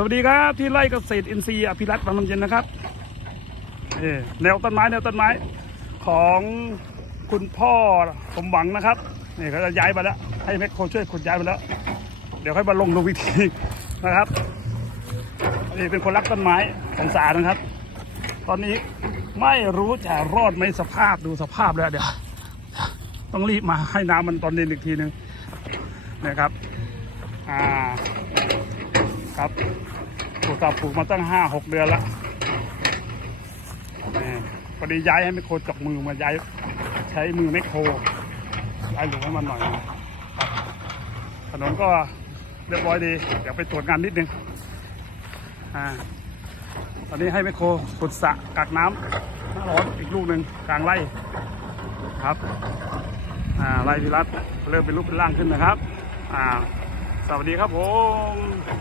สวัสดีครับที่ไร่เกษตรอินทรีย์อภิรัตน์บางลำเย็นนะครับนแนวต้นไม้แนวต้นไม้ของคุณพ่อสมหวังนะครับนี่เขาจะย้ายไปแล้ว ให้แมคโคช่วยขุดย้ายไปแล้ว เดี๋ยวค่อยมาลงดูวิธีนะครับนี่เป็นคนรักต้นไม้ของสารนะครับ ตอนนี้ไม่รู้จะรอดไหมสภาพดูสภาพแล้วเดี๋ยวต้องรีบมาให้น้ำมันตอนเย็นอีกทีหนึ่งนะครับอ่าครับ ลูกกับปลูกมาตั้งห้าหกเดือนแล้วนี่พอดีย้ายให้ไมโครจับมือมาย้ายใช้มือไมโครย้ายหลุมให้มันหน่อย ถนนก็เรียบร้อยดีเดี๋ยวไปตรวจงานนิดนึงอ่าตอนนี้ให้ไมโครขุดสระกักน้ำหน้าร้อนอีกลูกหนึ่งกลางไร่ครับอ่าไร่พิรัตเริ่มเป็นรูปเป็นร่างขึ้นนะครับอ่าสวัสดีครับผม